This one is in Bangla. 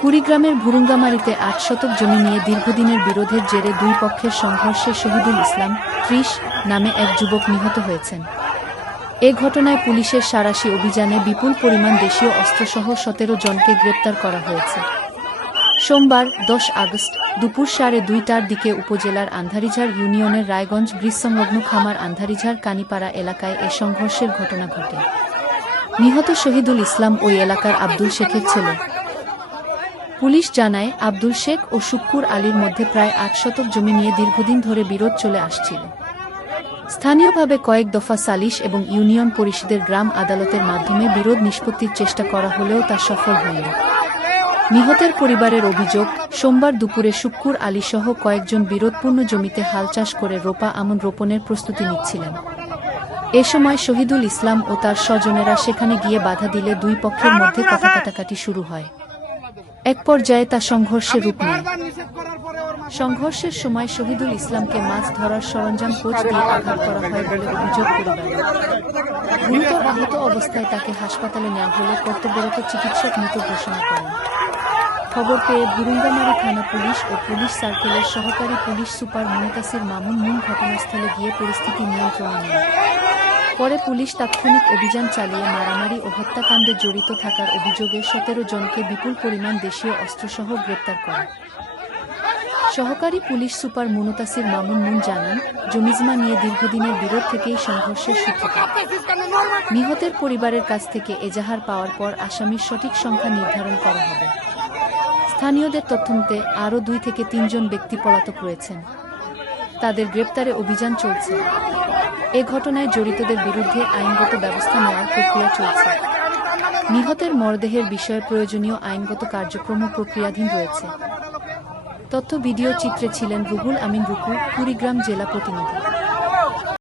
কুড়িগ্রামের ভুরুঙ্গামারীতে ৮ শতক জমি নিয়ে দীর্ঘদিনের বিরোধের জেরে দুই পক্ষের সংঘর্ষে শহীদুল ইসলাম ৩০ নামে এক যুবক নিহত হয়েছেন। এ ঘটনায় পুলিশের সাঁড়াশি অভিযানে বিপুল পরিমাণ দেশীয় অস্ত্রসহ ১৭ জনকে গ্রেপ্তার করা হয়েছে। সোমবার ১০ আগস্ট দুপুর ২:৩০টার দিকে উপজেলার আন্ধারিঝাড় ইউনিয়নের রায়গঞ্জ ব্রিজসংলগ্ন খামার আন্ধারিঝাড় কানিপাড়া এলাকায় এ সংঘর্ষের ঘটনা ঘটে। নিহত শহীদুল ইসলাম ওই এলাকার আব্দুল শেখের ছেলে। পুলিশ জানায়, আব্দুল শেখ ও শুক্কুর আলীর মধ্যে প্রায় ৮ শতক জমি নিয়ে দীর্ঘদিন ধরে বিরোধ চলে আসছিল। স্থানীয়ভাবে কয়েক দফা সালিশ এবং ইউনিয়ন পরিষদের গ্রাম আদালতের মাধ্যমে বিরোধ নিষ্পত্তির চেষ্টা করা হলেও তা সফল হয়নি। নিহতের পরিবারের অভিযোগ, সোমবার দুপুরে শুক্কুর আলীসহ কয়েকজন বিরোধপূর্ণ জমিতে হাল চাষ করে রোপা আমন রোপণের প্রস্তুতি নিচ্ছিলেন। এ সময় শহীদুল ইসলাম ও তার স্বজনেরা সেখানে গিয়ে বাধা দিলে দুই পক্ষের মধ্যে কথা কাটাকাটি শুরু হয়। এক পর্যায়ে তা সংঘর্ষে রূপ নেয়। সংঘর্ষের সময় শহীদুল ইসলামকে মাছ ধরার সরঞ্জাম কোচ দিয়ে আঘাত করা হয় বলে অভিযোগ পরিবারের। গুরুতর আহত অবস্থায় তাকে হাসপাতালে নেওয়া হলে কর্তব্যরত চিকিৎসক মৃত ঘোষণা করেন। খবর পেয়ে ভুরুঙ্গামারী থানা পুলিশ ও পুলিশ সার্কেলের সহকারী পুলিশ সুপার মুনতাসির মামুন ঘটনাস্থলে গিয়ে পরিস্থিতি নিয়ন্ত্রণে নেন। পরে পুলিশ তাৎক্ষণিক অভিযান চালিয়ে মারামারি ও হত্যাকাণ্ডে জড়িত থাকার অভিযোগে ১৭ জনকে বিপুল পরিমাণ দেশীয় অস্ত্রসহ গ্রেপ্তার করে। সহকারী পুলিশ সুপার মুনতাসির মামুন জানান, জমিজমা নিয়ে দীর্ঘদিনের বিরোধ থেকেই সংঘর্ষের সূত্রপাত। নিহতের পরিবারের কাছ থেকে এজাহার পাওয়ার পর আসামির সঠিক সংখ্যা নির্ধারণ করা হবে। স্থানীয়দের তথ্যমতে আরও ২ থেকে ৩ জন ব্যক্তি পলাতক রয়েছেন। তাদের গ্রেপ্তারে অভিযান চলছে। এ ঘটনায় জড়িতদের বিরুদ্ধে আইনগত ব্যবস্থা নেওয়ার প্রক্রিয়া চলছে। নিহতের মরদেহের বিষয়ে প্রয়োজনীয় আইনগত কার্যক্রম প্রক্রিয়াধীন রয়েছে। তথ্য ভিডিও চিত্রে ছিলেন রুহুল আমিন রুকু, কুড়িগ্রাম জেলা প্রতিনিধি।